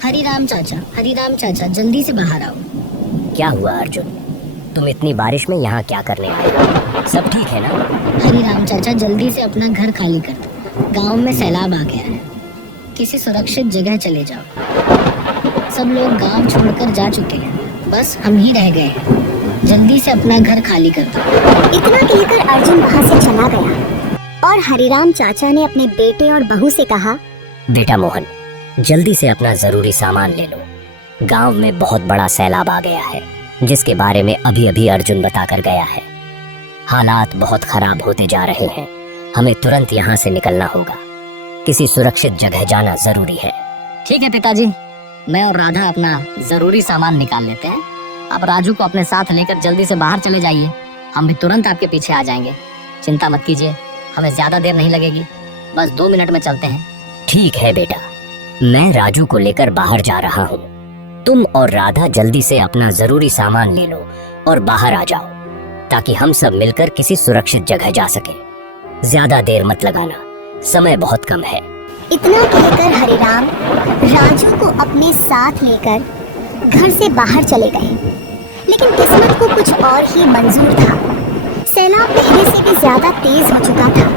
हरिराम चाचा जल्दी से बाहर आओ। क्या हुआ अर्जुन, तुम इतनी बारिश में यहाँ क्या करने आए? सब ठीक है ना? हरिराम चाचा जल्दी से अपना घर खाली कर दो, गांव में सैलाब आ गया है। किसी सुरक्षित जगह चले जाओ। सब लोग गांव छोड़कर जा चुके हैं, बस हम ही रह गए हैं। जल्दी से अपना घर खाली कर दो। इतना कहकर अर्जुन वहाँ से चला गया और हरिराम चाचा ने अपने बेटे और बहू से कहा, बेटा मोहन, जल्दी से अपना जरूरी सामान ले लो। गांव में बहुत बड़ा सैलाब आ गया है, जिसके बारे में अभी अभी अर्जुन बताकर गया है। हालात बहुत खराब होते जा रहे हैं, हमें तुरंत यहाँ से निकलना होगा। किसी सुरक्षित जगह जाना जरूरी है। ठीक है पिताजी, मैं और राधा अपना जरूरी सामान निकाल लेते हैं। आप राजू को अपने साथ लेकर जल्दी से बाहर चले जाइए, हम भी तुरंत आपके पीछे आ जाएंगे। चिंता मत कीजिए, हमें ज्यादा देर नहीं लगेगी, बस 2 मिनट में चलते हैं। ठीक है बेटा, मैं राजू को लेकर बाहर जा रहा हूँ। तुम और राधा जल्दी से अपना जरूरी सामान ले लो और बाहर आ जाओ, ताकि हम सब मिलकर किसी सुरक्षित जगह जा सके। ज्यादा देर मत लगाना, समय बहुत कम है। इतना कहकर हरिराम राजू को अपने साथ लेकर घर से बाहर चले गए। लेकिन किस्मत को कुछ और ही मंजूर था। सैलाब पहले से भी ज्यादा तेज हो चुका था,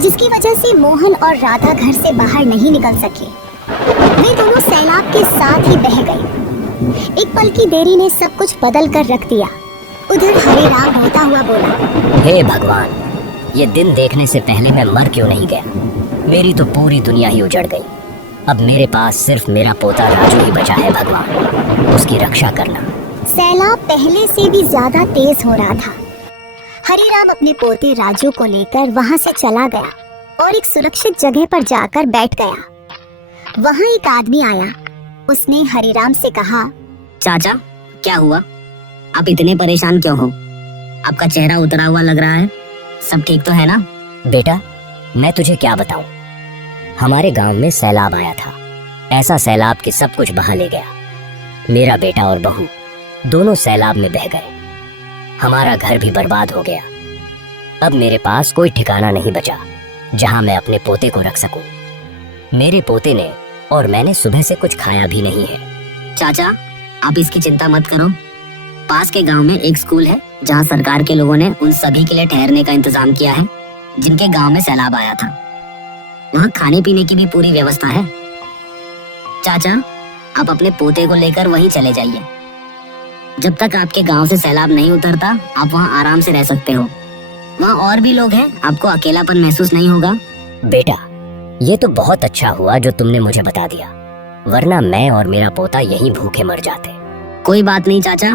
जिसकी वजह से मोहन और राधा घर से बाहर नहीं निकल सके। वे दोनों सैलाब के साथ ही बह गए। एक पल की देरी ने सब कुछ बदल कर रख दिया। उधर हरिराम रोता हुआ बोला, हे भगवान, ये दिन देखने से पहले मैं मर क्यों नहीं गया? मेरी तो पूरी दुनिया ही उजड़ गई। अब मेरे पास सिर्फ मेरा पोता राजू ही बचा है। भगवान, उसकी रक्षा करना। सैलाब पहले से भी ज्यादा तेज हो रहा था। हरिराम अपने पोते राजू को लेकर वहां से चला गया और एक सुरक्षित जगह पर जाकर बैठ गया। वहां एक आदमी आया। उसने हरिराम से कहा, चाचा क्या हुआ, आप इतने परेशान क्यों हो? आपका चेहरा उतरा हुआ लग रहा है, सब ठीक तो है ना? बेटा, मैं तुझे क्या बताऊं, हमारे गांव में सैलाब आया था। ऐसा सैलाब कि सब कुछ बहा ले गया। मेरा बेटा और बहू दोनों सैलाब में बह गए। हमारा घर भी बर्बाद हो गया। अब मेरे पास कोई ठिकाना नहीं बचा जहां मैं अपने पोते को रख सकूं। मेरे पोते ने और मैंने सुबह से कुछ खाया भी नहीं है। चाचा आप इसकी चिंता मत करो, पास के गांव में एक स्कूल है जहां सरकार के लोगों ने उन सभी के लिए ठहरने का इंतजाम किया है जिनके गांव में सैलाब आया था। वहां खाने पीने की भी पूरी व्यवस्था है। चाचा आप अपने पोते को लेकर वहीं चले जाइए। जब तक आपके गांव से सैलाब नहीं उतरता, आप वहां आराम से रह सकते हो। वहां और भी लोग हैं, आपको अकेलापन महसूस नहीं होगा। बेटा, ये तो बहुत अच्छा हुआ जो तुमने मुझे बता दिया, वरना मैं और मेरा पोता यहीं भूखे मर जाते। कोई बात नहीं चाचा,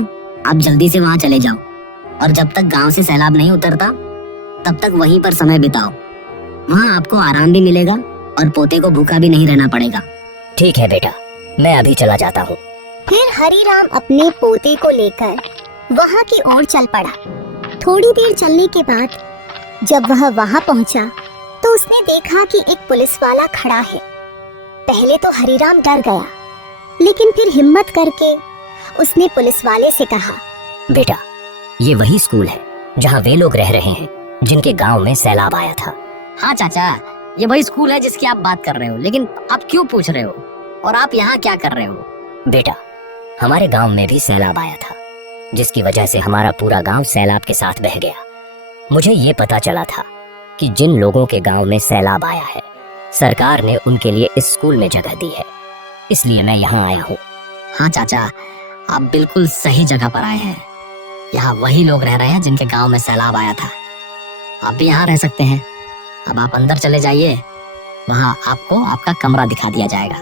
आप जल्दी से वहां चले जाओ और जब तक गांव से सैलाब नहीं उतरता तब तक वहीं पर समय बिताओ। वहां आपको आराम भी मिलेगा और पोते को भूखा भी नहीं रहना पड़ेगा। ठीक है बेटा, मैं अभी चला जाता हूँ। फिर हरिराम अपने पोते को लेकर वहां की ओर चल पड़ा। थोड़ी देर चलने के बाद जब वह वहां पहुंचा तो उसने देखा कि एक पुलिस वाला खड़ा है। पहले तो हरिराम डर गया, लेकिन फिर हिम्मत करके उसने पुलिस वाले से कहा, बेटा, ये वही स्कूल है जहाँ वे लोग रह रहे हैं जिनके गांव में सैलाब आया था। हाँ चाचा, ये वही स्कूल है जिसकी आप बात कर रहे हो, लेकिन आप क्यों पूछ रहे हो और आप यहाँ क्या कर रहे हो? बेटा, हमारे गांव में भी सैलाब आया था, जिसकी वजह से हमारा पूरा गांव सैलाब के साथ बह गया। मुझे ये पता चला था कि जिन लोगों के गांव में सैलाब आया है, सरकार ने उनके लिए इस स्कूल में जगह दी है, इसलिए मैं यहाँ आया हूँ। हाँ चाचा, आप बिल्कुल सही जगह पर आए हैं। यहाँ वही लोग रह रहे हैं जिनके गांव में सैलाब आया था। आप भी यहाँ रह सकते हैं। अब आप अंदर चले जाइए, वहाँ आपको आपका कमरा दिखा दिया जाएगा।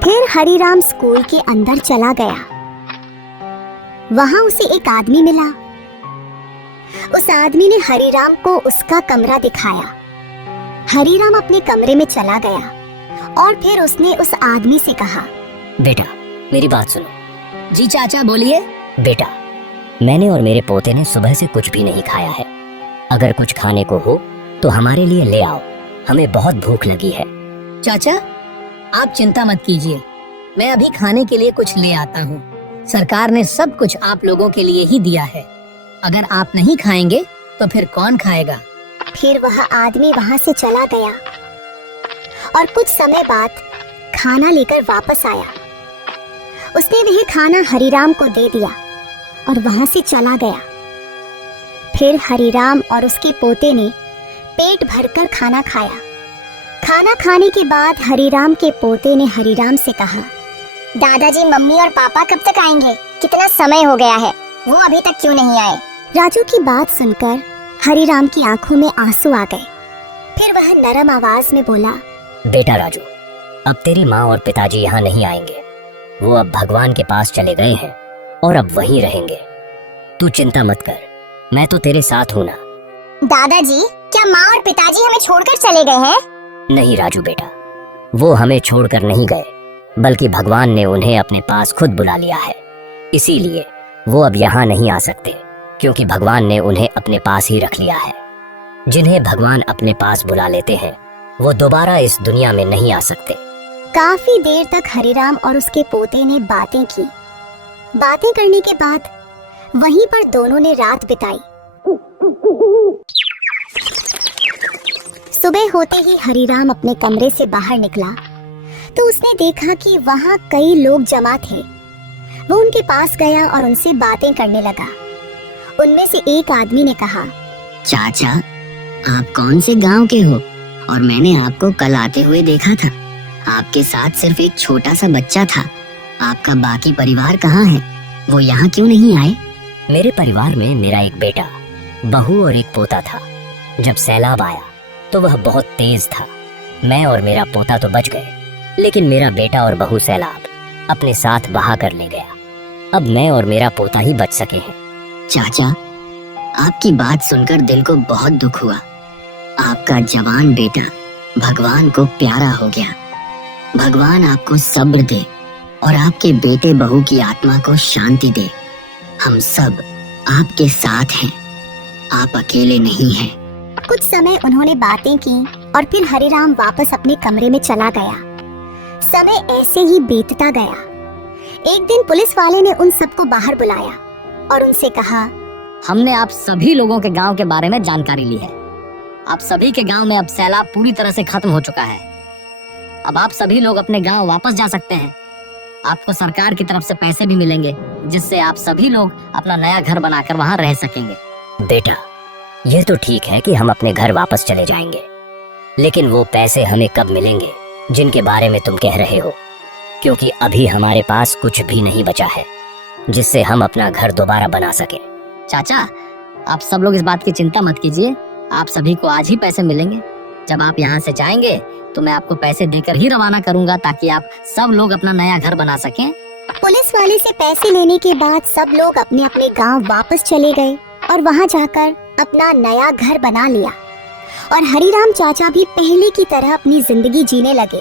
फिर हरिराम स्कूल के अंदर चला गया। वहां उसे एक आदमी मिला। उस आदमी ने हरिराम को उसका कमरा दिखाया। हरिराम अपने कमरे में चला गया और फिर उसने उस आदमी से कहा, बेटा, मेरी बात सुनो। जी चाचा बोलिए। बेटा, मैंने और मेरे पोते ने सुबह से कुछ भी नहीं खाया है। अगर कुछ खाने को हो तो हमारे लिए ले आओ, हमें बहुत भूख लगी है। चाचा आप चिंता मत कीजिए, मैं अभी खाने के लिए कुछ ले आता हूँ। सरकार ने सब कुछ आप लोगों के लिए ही दिया है। अगर आप नहीं खाएंगे तो फिर कौन खाएगा? फिर वह आदमी वहां से चला गया और कुछ समय बाद खाना लेकर वापस आया। उसने वह खाना हरिराम को दे दिया और वहां से चला गया। फिर हरिराम और उसके पोते ने पेट भरकर खाना खाया। खाना खाने के बाद हरिराम के पोते ने हरिराम से कहा, दादाजी मम्मी और पापा कब तक आएंगे? कितना समय हो गया है, वो अभी तक क्यों नहीं आए? राजू की बात सुनकर हरिराम की आंखों में आंसू आ गए। फिर वह नरम आवाज में बोला, बेटा राजू, अब तेरी माँ और पिताजी यहाँ नहीं आएंगे। वो अब भगवान के पास चले गए हैं और अब वहीं रहेंगे। तू चिंता मत कर, मैं तो तेरे साथ हूँ ना। दादाजी, क्या माँ और पिताजी हमें छोड़कर चले गए हैं? नहीं राजू बेटा, वो हमें छोड़कर नहीं गए, बल्कि भगवान ने उन्हें अपने पास खुद बुला लिया है। इसीलिए वो अब यहाँ नहीं आ सकते, क्योंकि भगवान ने उन्हें अपने पास ही रख लिया है। जिन्हें भगवान अपने पास बुला लेते हैं वो दोबारा इस दुनिया में नहीं आ सकते। काफी देर तक हरिराम और उसके पोते ने बातें की। बातें करने के बाद वहीं पर दोनों ने रात बिताई। सुबह होते ही हरिराम अपने कमरे से बाहर निकला तो उसने देखा कि वहां कई लोग जमा थे। वो उनके पास गया और उनसे बातें करने लगा। उनमें से एक आदमी ने कहा, चाचा, आप कौन से गांव के हो? और मैंने आपको कल आते हुए देखा था। आपके साथ सिर्फ एक छोटा सा बच्चा था। आपका बाकी परिवार कहाँ है? वो यहाँ क्यों नहीं आए? मेरे परिवार में मेरा एक बेटा, बहू और एक पोता था। जब सैलाब आया तो वह बहुत तेज था। मैं और मेरा पोता तो बच गए, लेकिन मेरा बेटा और बहू सैलाब अपने साथ बहा कर ले गया। अब मैं और मेरा पोता ही बच सके हैं। चाचा, आपकी बात सुनकर दिल को बहुत दुख हुआ। आपका जवान बेटा भगवान को प्यारा हो गया। भगवान आपको सब्र दे और आपके बेटे बहू की आत्मा को शांति दे। हम सब आपके साथ हैं, आप अकेले नहीं हैं। कुछ समय उन्होंने बातें की और फिर हरिराम वापस अपने कमरे में चला गया। समय ऐसे ही बीतता गया। एक दिन पुलिस वाले ने उन सबको बाहर बुलाया और उनसे कहा, हमने आप सभी लोगों के गांव के बारे में जानकारी ली है। आप सभी के गांव में अब सैलाब पूरी तरह से खत्म हो चुका है। अब आप सभी लोग अपने गांव वापस जा सकते हैं। आपको सरकार की तरफ से पैसे भी मिलेंगे, जिससे आप सभी लोग अपना नया घर बनाकर वहां रह सकेंगे। बेटा, यह तो ठीक है कि हम अपने घर वापस चले जाएंगे, लेकिन वो पैसे हमें कब मिलेंगे जिनके बारे में तुम कह रहे हो? क्योंकि अभी हमारे पास कुछ भी नहीं बचा है जिससे हम अपना घर दोबारा बना सके। चाचा, आप सब लोग इस बात की चिंता मत कीजिए। आप सभी को आज ही पैसे मिलेंगे। जब आप यहाँ से जाएंगे तो मैं आपको पैसे देकर ही रवाना करूंगा, ताकि आप सब लोग अपना नया घर बना सकें। पुलिस वाले से पैसे लेने के बाद सब लोग अपने अपने गांव वापस चले गए और वहां जाकर अपना नया घर बना लिया। और हरिराम चाचा भी पहले की तरह अपनी जिंदगी जीने लगे।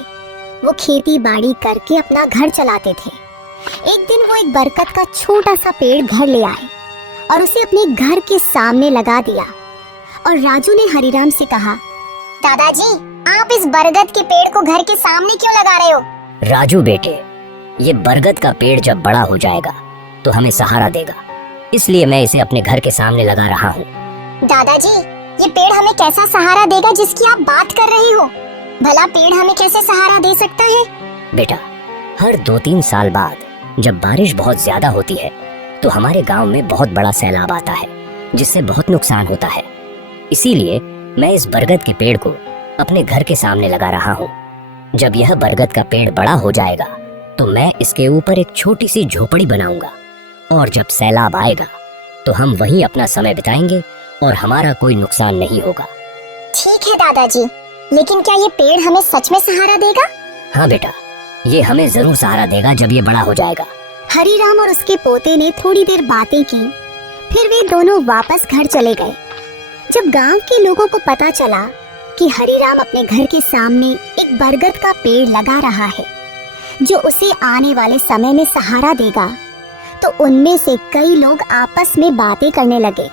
वो खेती बाड़ी करके अपना घर चलाते थे। एक दिन वो एक बरगद का छोटा सा पेड़ घर ले आए और उसे अपने घर के सामने लगा दिया। और राजू ने हरिराम से कहा, दादाजी, आप इस बरगद के पेड़ को घर के सामने क्यों लगा रहे हो? राजू बेटे, ये बरगद का पेड़ जब बड़ा हो जाएगा तो हमें सहारा देगा, इसलिए मैं इसे अपने घर के सामने लगा रहा हूँ। दादाजी, ये पेड़ हमें कैसा सहारा देगा जिसकी आप बात कर रहे हो? भला पेड़ हमें कैसे सहारा दे सकता है? बेटा, हर 2-3 साल बाद जब बारिश बहुत ज्यादा होती है तो हमारे गांव में बहुत बड़ा सैलाब आता है, जिससे बहुत नुकसान होता है। इसीलिए मैं इस बरगद के पेड़ को अपने घर के सामने लगा रहा हूँ। जब यह बरगद का पेड़ बड़ा हो जाएगा तो मैं इसके ऊपर एक छोटी सी झोपड़ी बनाऊंगा, और जब सैलाब आएगा तो हम वहीं अपना समय बिताएंगे और हमारा कोई नुकसान नहीं होगा। ठीक है दादाजी, लेकिन क्या ये पेड़ हमें सच में सहारा देगा? हाँ बेटा, ये हमें जरूर सहारा देगा जब ये बड़ा हो जाएगा। हरिराम और उसके पोते ने थोड़ी देर बातें की, फिर वे दोनों वापस घर चले गए। जब गांव के लोगों को पता चला कि हरिराम अपने घर के सामने एक बरगद का पेड़ लगा रहा है जो उसे आने वाले समय में सहारा देगा, तो उनमें से कई लोग आपस में बातें करने लगे।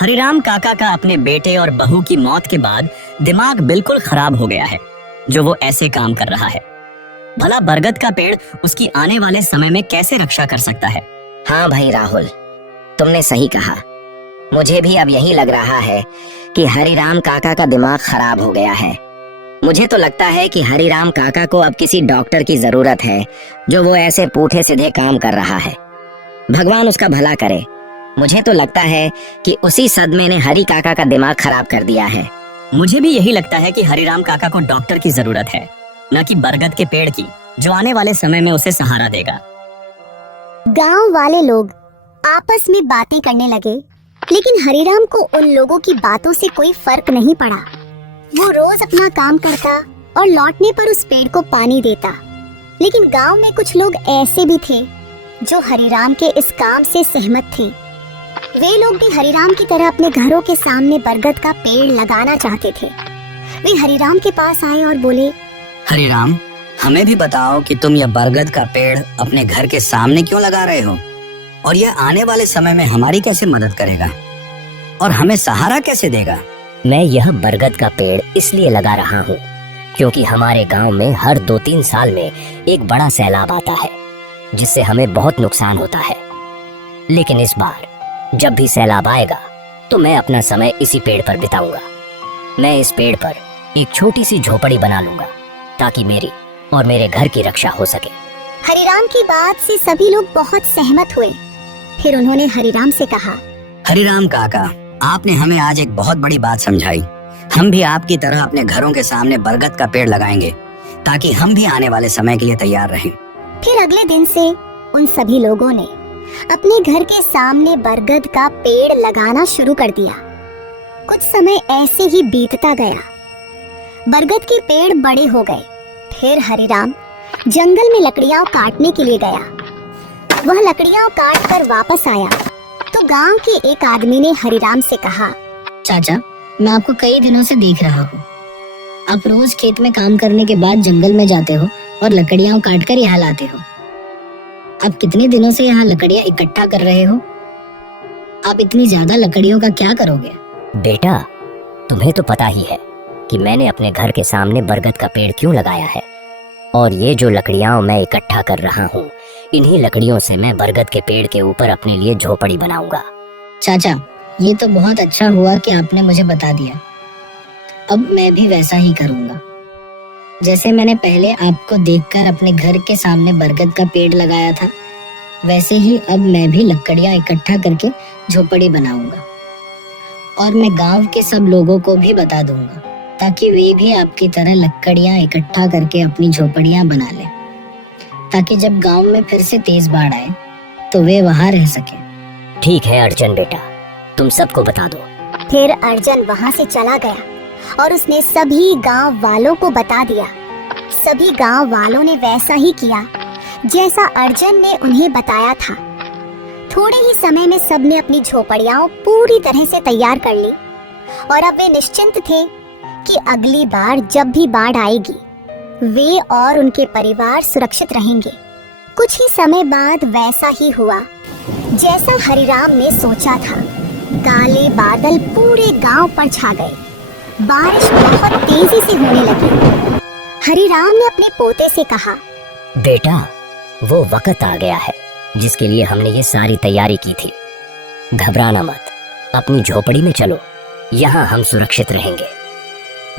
हरिराम काका का अपने बेटे और बहू की मौत के बाद दिमाग बिल्कुल खराब हो गया है, जो वो ऐसे काम कर रहा है। भला बरगद का पेड़ उसकी आने वाले समय में कैसे रक्षा कर सकता है? हाँ भाई राहुल, तुमने सही कहा। मुझे भी अब यही लग रहा है कि हरिराम काका का दिमाग खराब हो गया है। मुझे तो लगता है कि हरिराम काका को अब किसी डॉक्टर की जरूरत है, जो वो ऐसे पूठे सीधे काम कर रहा है। भगवान उसका भला करे। मुझे तो लगता है कि उसी सदमे ने हरि काका का दिमाग खराब कर दिया है। मुझे भी यही लगता है कि हरिराम काका को डॉक्टर की जरूरत है, न कि बरगद के पेड़ की, जो आने वाले समय में उसे सहारा देगा। गांव वाले लोग आपस में बातें करने लगे, लेकिन हरिराम को उन लोगों की बातों से कोई फर्क नहीं पड़ा। वो रोज अपना काम करता और लौटने पर उस पेड़ को पानी देता। लेकिन गांव में कुछ लोग ऐसे भी थे जो हरिराम के इस काम से सहमत थे। वे लोग भी हरिराम की तरह अपने घरों के सामने बरगद का पेड़ लगाना चाहते थे। वे हरिराम के पास आए और बोले, हरिराम, हमें भी बताओ कि तुम यह बरगद का पेड़ अपने घर के सामने क्यों लगा रहे हो, और यह आने वाले समय में हमारी कैसे मदद करेगा और हमें सहारा कैसे देगा। मैं यह बरगद का पेड़ इसलिए लगा रहा हूँ क्योंकि हमारे गांव में हर 2-3 साल में एक बड़ा सैलाब आता है, जिससे हमें बहुत नुकसान होता है। लेकिन इस बार जब भी सैलाब आएगा तो मैं अपना समय इसी पेड़ पर बिताऊंगा। मैं इस पेड़ पर एक छोटी सी झोपड़ी बना लूंगा ताकि मेरी और मेरे घर की रक्षा हो सके। हरिराम की बात से सभी लोग बहुत सहमत हुए। फिर उन्होंने हरिराम से कहा, हरिराम काका, आपने हमें आज एक बहुत बड़ी बात समझाई। हम भी आपकी तरह अपने घरों के सामने बरगद का पेड़ लगाएंगे ताकि हम भी आने वाले समय के लिए तैयार रहें। फिर अगले दिन से उन सभी लोगों ने अपने घर के सामने बरगद का पेड़ लगाना शुरू कर दिया। कुछ समय ऐसे ही बीतता गया। बरगद के पेड़ बड़े हो गए। फिर हरिराम जंगल में लकड़ियां काटने के लिए गया। वह लकड़ियां काट कर वापस आया तो गांव के एक आदमी ने हरिराम से कहा, चाचा, मैं आपको कई दिनों से देख रहा हूँ। आप रोज खेत में काम करने के बाद जंगल में जाते हो और लकड़ियां काट कर यहाँ लाते हो। आप कितने दिनों से यहाँ लकड़ियां इकट्ठा कर रहे हो? आप इतनी ज्यादा लकड़ियों का क्या करोगे? बेटा, तुम्हें तो पता ही है कि मैंने अपने घर के सामने बरगद का पेड़ क्यों लगाया है, और ये जो लकड़ियां मैं इकट्ठा कर रहा हूँ, इन्हीं लकड़ियों से मैं बरगद के पेड़ के ऊपर अपने लिए झोपड़ी बनाऊंगा। चाचा, ये तो बहुत अच्छा हुआ कि आपने मुझे बता दिया। अब मैं भी वैसा ही करूंगा। जैसे मैंने पहले आपको देखकर अपने घर के सामने बरगद का पेड़ लगाया था, वैसे ही अब मैं भी लकड़ियां इकट्ठा करके झोपड़ी बनाऊंगा। और मैं गांव के सब लोगों को भी बता दूंगा ताकि वे भी आपकी तरह लकड़ियां इकट्ठा करके अपनी झोपड़ियां बना लें, ताकि जब गांव में फिर से तेज बाढ़ आए तो वे वहां रह सके। ठीक है अर्जुन बेटा, तुम सबको बता दो। फिर अर्जुन वहां से चला गया और उसने सभी गांव वालों को बता दिया। सभी गांव वालों ने वैसा ही किया जैसा अर्जुन ने उन्हें बताया था। थोड़े ही समय में सबने अपनी झोपड़ियां पूरी तरह से तैयार कर ली और अब वे निश्चिंत थे कि अगली बार जब भी बाढ़ आएगी वे और उनके परिवार सुरक्षित रहेंगे। कुछ ही समय बाद वैसा ही हुआ जैसा हरिराम ने सोचा था। काले बादल पूरे गांव पर छा गए। बारिश बहुत तेजी से होने लगी। हरिराम ने अपने पोते से कहा, बेटा, वो वक्त आ गया है जिसके लिए हमने ये सारी तैयारी की थी। घबराना मत, अपनी झोपड़ी में चलो, यहाँ हम सुरक्षित रहेंगे।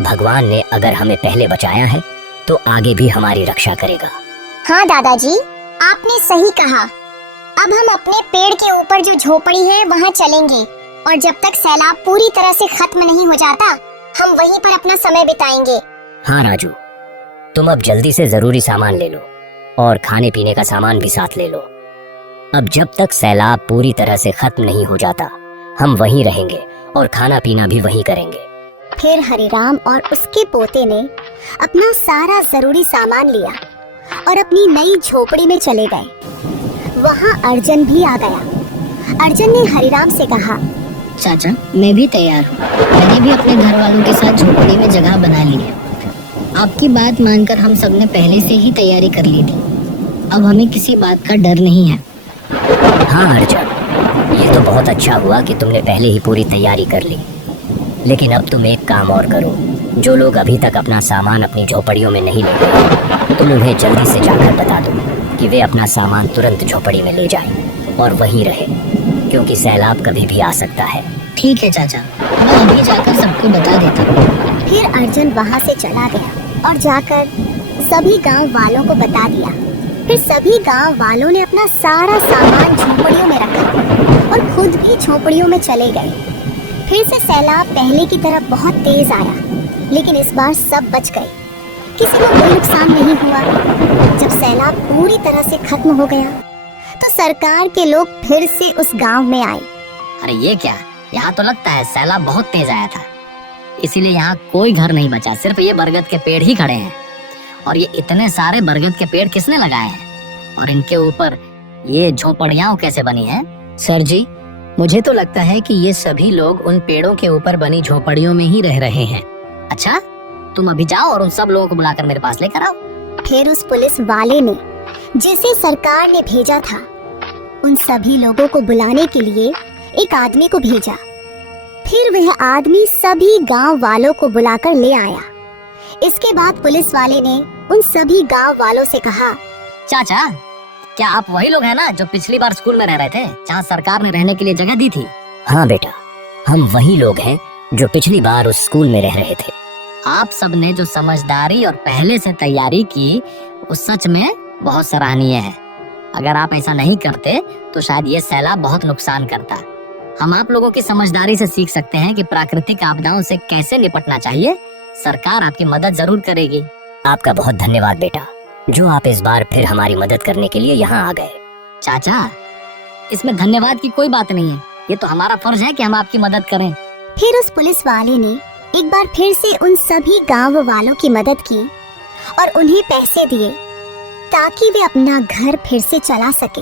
भगवान ने अगर हमें पहले बचाया है तो आगे भी हमारी रक्षा करेगा। हाँ दादाजी, आपने सही कहा। अब हम अपने पेड़ के ऊपर जो झोपड़ी है वहाँ चलेंगे और जब तक सैलाब पूरी तरह से खत्म नहीं हो जाता हम वहीं पर अपना समय बिताएंगे। हाँ राजू, तुम अब जल्दी से जरूरी सामान ले लो और खाने पीने का सामान भी साथ ले लो। अब जब तक सैलाब पूरी तरह से खत्म नहीं हो जाता हम वहीं रहेंगे और खाना पीना भी वहीं करेंगे। फिर हरिराम और उसके पोते ने अपना सारा जरूरी सामान लिया और अपनी नई झोपड़ी में चले गए। वहाँ अर्जुन भी आ गया। अर्जुन ने हरिराम से कहा, चाचा, मैं भी तैयार हूँ। मैंने भी अपने घर वालों के साथ झोपड़ी में जगह बना ली है। आपकी बात मानकर हम सबने पहले से ही तैयारी कर ली थी। अब हमें किसी बात का डर नहीं है। हाँ अर्जुन, ये तो बहुत अच्छा हुआ कि तुमने पहले ही पूरी तैयारी कर ली। लेकिन अब तुम एक काम और करो। जो लोग अभी तक अपना सामान अपनी झोपड़ियों में नहीं ले गए, तुम उन्हें जल्दी से जाकर बता दो कि वे अपना सामान तुरंत झोपड़ी में ले जाएं और वहीं रहें, क्योंकि सैलाब कभी भी आ सकता है। ठीक है चाचा, मैं अभी जाकर सबको बता देता हूँ। फिर अर्जुन वहां से चला गया और जाकर सभी गांव वालों को बता दिया। फिर सभी गांव वालों ने अपना सारा सामान झोपड़ियों में रखा और खुद भी झोपड़ियों में चले गए। फिर से सैलाब पहले की तरह बहुत तेज आया, लेकिन इस बार सब बच गए, किसी को कोई नुकसान नहीं हुआ। जब सैलाब पूरी तरह से खत्म हो गया तो सरकार के लोग फिर से उस गांव में आए। अरे ये क्या, यहाँ तो लगता है सैलाब बहुत तेज आया था, इसीलिए यहाँ कोई घर नहीं बचा, सिर्फ ये बरगद के पेड़ ही खड़े हैं। और ये इतने सारे बरगद के पेड़ किसने लगाए हैं, और इनके ऊपर ये झोपड़ियाँ कैसे बनी हैं? सर जी, मुझे तो लगता है कि ये सभी लोग उन पेड़ों के ऊपर बनी झोपड़ियों में ही रह रहे हैं। अच्छा, तुम अभी जाओ और उन सब लोगों को बुलाकर मेरे पास लेकर आओ। फिर उस पुलिस वाले ने, जिसे सरकार ने भेजा था, उन सभी लोगों को बुलाने के लिए एक आदमी को भेजा। फिर वह आदमी सभी गांव वालों को बुलाकर ले आया। इसके बाद पुलिस वाले ने उन सभी गांव वालों से कहा, चाचा, क्या आप वही लोग हैं ना जो पिछली बार स्कूल में रह रहे थे, जहाँ सरकार ने रहने के लिए जगह दी थी? हाँ बेटा, हम वही लोग हैं जो पिछली बार उस स्कूल में रह रहे थे। आप सब ने जो समझदारी और पहले से तैयारी की, वो सच में बहुत सराहनीय है। अगर आप ऐसा नहीं करते तो शायद ये सैलाब बहुत नुकसान करता। हम आप लोगों की समझदारी से सीख सकते हैं कि प्राकृतिक आपदाओं से कैसे निपटना चाहिए। सरकार आपकी मदद जरूर करेगी। आपका बहुत धन्यवाद बेटा, जो आप इस बार फिर हमारी मदद करने के लिए यहाँ आ गए। चाचा, इसमें धन्यवाद की कोई बात नहीं है, ये तो हमारा फर्ज है कि हम आपकी मदद करें। फिर उस पुलिस वाले ने एक बार फिर से उन सभी गांव वालों की मदद की और उन्हें पैसे दिए ताकि वे अपना घर फिर से चला सके।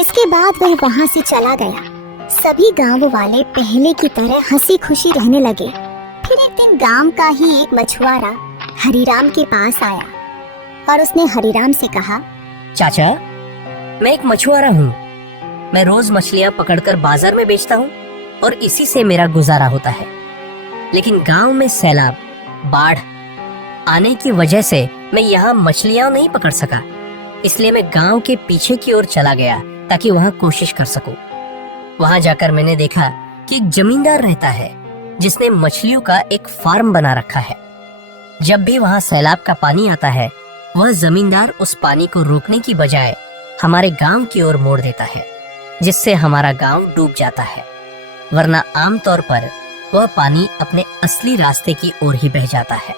इसके बाद वह वहां से चला गया। सभी गांव वाले पहले की तरह हंसी खुशी रहने लगे। फिर एक दिन गांव का ही एक मछुआरा हरिराम के पास आया और उसने हरिराम से कहा, चाचा, मैं एक मछुआरा हूँ। मैं रोज मछलियाँ पकड़कर बाजार में बेचता हूँ और इसी से मेरा गुजारा होता है। लेकिन गांव में सैलाब, बाढ़ आने की वजह से मैं यहाँ मछलियाँ नहीं पकड़ सका, इसलिए मैं गांव के पीछे की ओर चला गया ताकि वहाँ कोशिश कर सकूं। वहाँ जाकर मैंने देखा कि एक जमींदार रहता है जिसने मछलियों का एक फार्म बना रखा है। जब भी वहाँ सैलाब का पानी आता है, वह जमींदार उस पानी को रोकने की बजाय हमारे गांव की ओर मोड़ देता है, जिससे हमारा गांव डूब जाता है। वरना आमतौर पर वह पानी अपने असली रास्ते की ओर ही बह जाता है।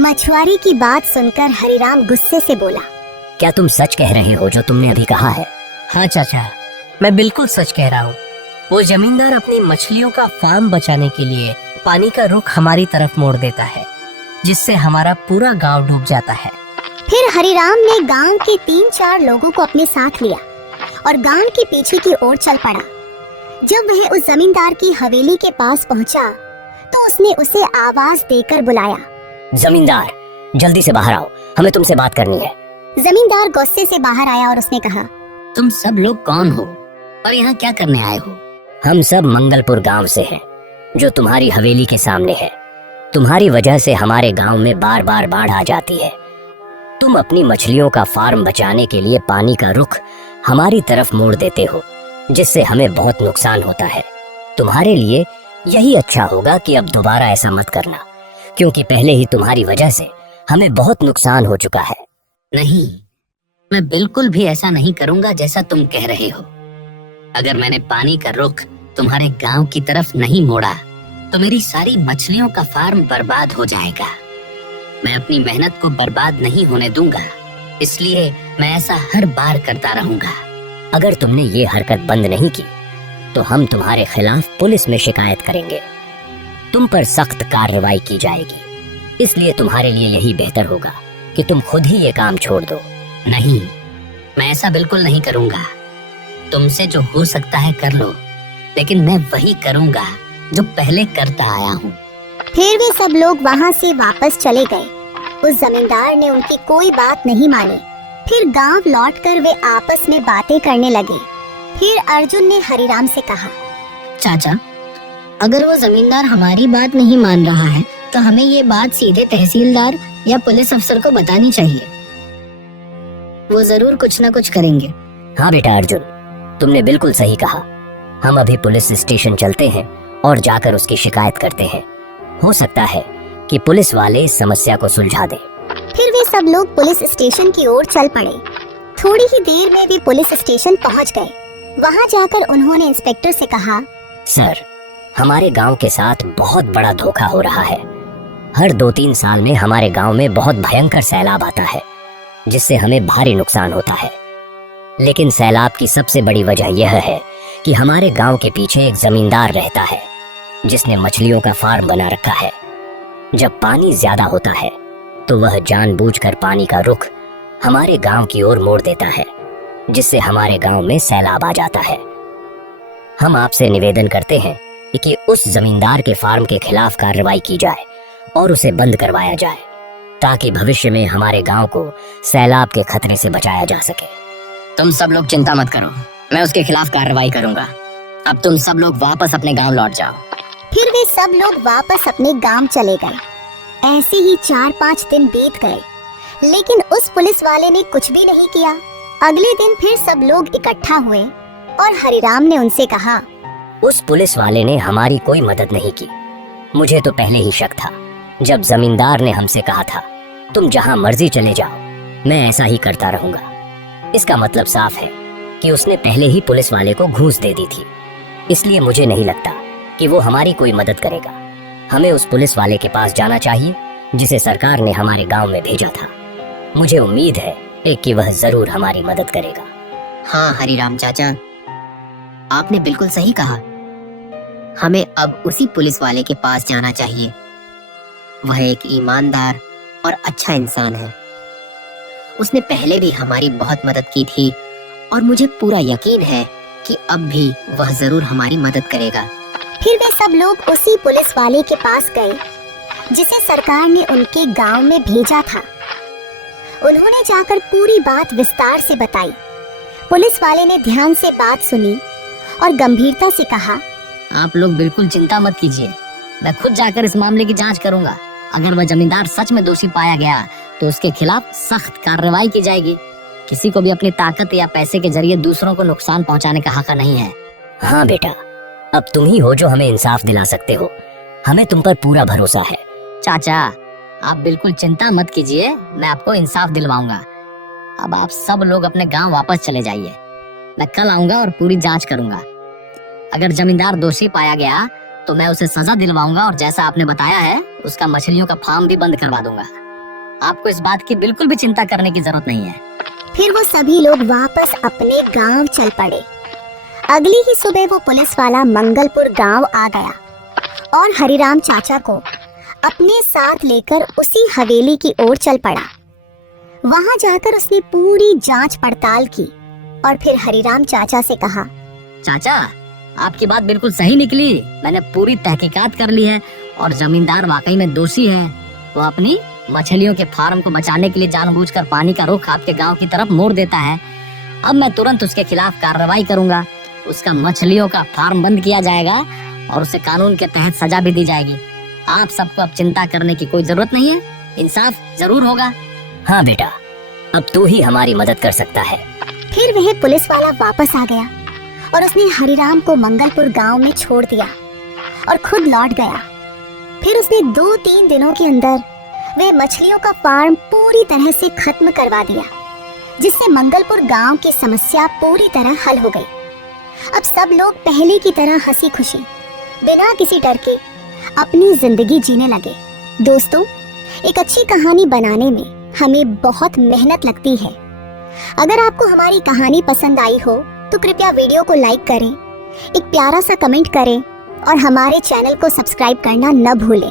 मछुआरे की बात सुनकर हरिराम गुस्से से बोला, क्या तुम सच कह रहे हो जो तुमने अभी कहा है? हाँ चाचा, मैं बिल्कुल सच कह रहा हूँ। वो जमींदार अपनी मछलियों का फार्म बचाने के लिए पानी का रुख हमारी तरफ मोड़ देता है, जिससे हमारा पूरा गांव डूब जाता है। फिर हरिराम ने गांव के 3-4 लोगों को अपने साथ लिया और गांव के पीछे की ओर चल पड़ा। जब वह उस जमींदार की हवेली के पास पहुंचा, तो उसने उसे आवाज देकर बुलाया, जमींदार, जल्दी से बाहर आओ, हमें तुमसे बात करनी है। जमींदार गुस्से से बाहर आया और उसने कहा, तुम सब लोग कौन हो और यहाँ क्या करने आए हो? हम सब मंगलपुर गांव से हैं, जो तुम्हारी हवेली के सामने है। तुम्हारी वजह से हमारे गांव में बार बार बाढ़ आ जाती है। तुम अपनी मछलियों का फार्म बचाने के लिए पानी का रुख हमारी तरफ मोड़ देते हो, जिससे हमें बहुत नुकसान होता है। तुम्हारे लिए यही अच्छा होगा कि अब दोबारा ऐसा मत करना, क्योंकि पहले ही तुम्हारी वजह से हमें बहुत नुकसान हो चुका है। नहीं, मैं बिल्कुल भी ऐसा नहीं करूंगा जैसा तुम कह रहे हो। अगर मैंने पानी का रुख तुम्हारे गांव की तरफ नहीं मोड़ा तो मेरी सारी मछलियों का फार्म बर्बाद हो जाएगा। मैं अपनी मेहनत को बर्बाद नहीं होने दूंगा, इसलिए मैं ऐसा हर बार करता रहूंगा। अगर तुमने ये हरकत बंद नहीं की तो हम तुम्हारे खिलाफ पुलिस में शिकायत करेंगे। तुम पर सख्त कार्रवाई की जाएगी, इसलिए तुम्हारे लिए यही बेहतर होगा कि तुम खुद ही ये काम छोड़ दो। नहीं, मैं ऐसा बिल्कुल नहीं करूंगा। तुमसे जो हो सकता है कर लो, लेकिन मैं वही करूंगा जो पहले करता आया हूँ। फिर वे सब लोग वहाँ से वापस चले गए। उस जमींदार ने उनकी कोई बात नहीं मानी। फिर गांव लौटकर वे आपस में बातें करने लगे। फिर अर्जुन ने हरिराम से कहा, चाचा, अगर वो जमींदार हमारी बात नहीं मान रहा है तो हमें ये बात सीधे तहसीलदार या पुलिस अफसर को बतानी चाहिए। वो जरूर कुछ न कुछ करेंगे। हाँ बेटा अर्जुन, तुमने बिल्कुल सही कहा। हम अभी पुलिस स्टेशन चलते हैं और जाकर उसकी शिकायत करते हैं। हो सकता है कि पुलिस वाले इस समस्या को सुलझा दें। फिर वे सब लोग पुलिस स्टेशन की ओर चल पड़े। थोड़ी ही देर में वे पुलिस स्टेशन पहुंच गए। वहां जाकर उन्होंने इंस्पेक्टर से कहा, सर, हमारे गांव के साथ बहुत बड़ा धोखा हो रहा है। हर 2-3 साल में हमारे गांव में बहुत भयंकर सैलाब आता है, जिससे हमें भारी नुकसान होता है। लेकिन सैलाब की सबसे बड़ी वजह यह है कि हमारे गांव के पीछे एक जमींदार रहता है, जिसने मछलियों का फार्म बना रखा है। जब पानी ज्यादा होता है तो वह जानबूझकर पानी का रुख हमारे गांव की ओर मोड़ देता है, जिससे हमारे गांव में सैलाब आ जाता है। हम आपसे निवेदन करते हैं कि उस जमींदार के फार्म के खिलाफ कार्रवाई की जाए और उसे बंद करवाया जाए, ताकि भविष्य में हमारे गांव को सैलाब के खतरे से बचाया जा सके। तुम सब लोग चिंता मत करो, मैं उसके खिलाफ कार्रवाई करूंगा। अब तुम सब लोग वापस अपने गांव लौट जाओ। फिर वे सब लोग वापस अपने गांव चले गए। ऐसे ही 4-5 दिन बीत गए, लेकिन उस पुलिस वाले ने कुछ भी नहीं किया। अगले दिन फिर सब लोग इकट्ठा हुए और हरिराम ने उनसे कहा, उस पुलिस वाले ने हमारी कोई मदद नहीं की। मुझे तो पहले ही शक था, जब जमींदार ने हमसे कहा था, तुम जहां मर्जी चले जाओ, मैं ऐसा ही करता रहूंगा। इसका मतलब साफ है कि उसने पहले ही पुलिस वाले को घूस दे दी थी। इसलिए मुझे नहीं लगता कि वो हमारी कोई मदद करेगा। हमें उस पुलिस वाले के पास जाना चाहिए जिसे सरकार ने हमारे गांव में भेजा था। मुझे उम्मीद है कि वह जरूर हमारी मदद करेगा। हाँ हरिराम चाचा, आपने बिल्कुल सही कहा। हमें अब उसी पुलिस वाले के पास जाना चाहिए। वह एक ईमानदार और अच्छा इंसान है। उसने पहले भी हमारी बहुत मदद की थी और मुझे पूरा यकीन है कि अब भी वह जरूर हमारी मदद करेगा। फिर वे सब लोग उसी पुलिस वाले के पास गए जिसे सरकार ने उनके गांव में भेजा था। उन्होंने जाकर पूरी बात विस्तार से बताई। पुलिस वाले ने ध्यान से बात सुनी और गंभीरता से कहा, आप लोग बिल्कुल चिंता मत कीजिए, मैं खुद जाकर इस मामले की जांच करूंगा। अगर वह जमींदार सच में दोषी पाया गया तो उसके खिलाफ सख्त कार्रवाई की जाएगी। किसी को भी अपनी ताकत या पैसे के जरिए दूसरों को नुकसान पहुंचाने का हक नहीं है। हाँ बेटा, अब तुम ही हो जो हमें इंसाफ दिला सकते हो। हमें तुम पर पूरा भरोसा है। चाचा, आप बिल्कुल चिंता मत कीजिए, मैं आपको इंसाफ दिलवाऊंगा। अब आप सब लोग अपने गांव वापस चले जाइए। मैं कल आऊंगा और पूरी जांच करूंगा। अगर जमींदार दोषी पाया गया तो मैं उसे सजा दिलवाऊंगा और जैसा आपने बताया है उसका मछलियों का फार्म भी बंद करवा दूंगा। आपको इस बात की बिल्कुल भी चिंता करने की जरूरत नहीं है। फिर वो सभी लोग वापस अपने गांव चल पड़े। अगली ही सुबह वो पुलिस वाला मंगलपुर गांव आ गया और हरिराम चाचा को अपने साथ लेकर उसी हवेली की ओर चल पड़ा। वहां जाकर उसने पूरी जांच पड़ताल की और फिर हरिराम चाचा से कहा, चाचा, आपकी बात बिल्कुल सही निकली। मैंने पूरी तहकीकात कर ली है और जमींदार वाकई में दोषी है। वो अपनी मछलियों के फार्म को बचाने के लिए जानबूझकर पानी का रुख आपके गांव की तरफ मोड़ देता है। अब मैं तुरंत उसके खिलाफ कार्रवाई करूंगा। उसका मछलियों का फार्म बंद किया जाएगा और उसे कानून के तहत सजा भी दी जाएगी। आप सबको अब चिंता करने की कोई जरूरत नहीं है, इंसाफ जरूर होगा। हाँ बेटा, अब तू ही हमारी मदद कर सकता है। फिर वह पुलिस वाला वापस आ गया और उसने हरिराम को मंगलपुर गांव में छोड़ दिया और खुद लौट गया। फिर उसने 2-3 दिनों के अंदर वे मछलियों का फार्म पूरी तरह से खत्म करवा दिया, जिससे मंगलपुर गांव की समस्या पूरी तरह हल हो गई। अब सब लोग पहले की तरह हंसी खुशी बिना किसी डर के अपनी जिंदगी जीने लगे। दोस्तों, एक अच्छी कहानी बनाने में हमें बहुत मेहनत लगती है। अगर आपको हमारी कहानी पसंद आई हो तो कृपया वीडियो को लाइक करें, एक प्यारा सा कमेंट करें और हमारे चैनल को सब्सक्राइब करना न भूलें।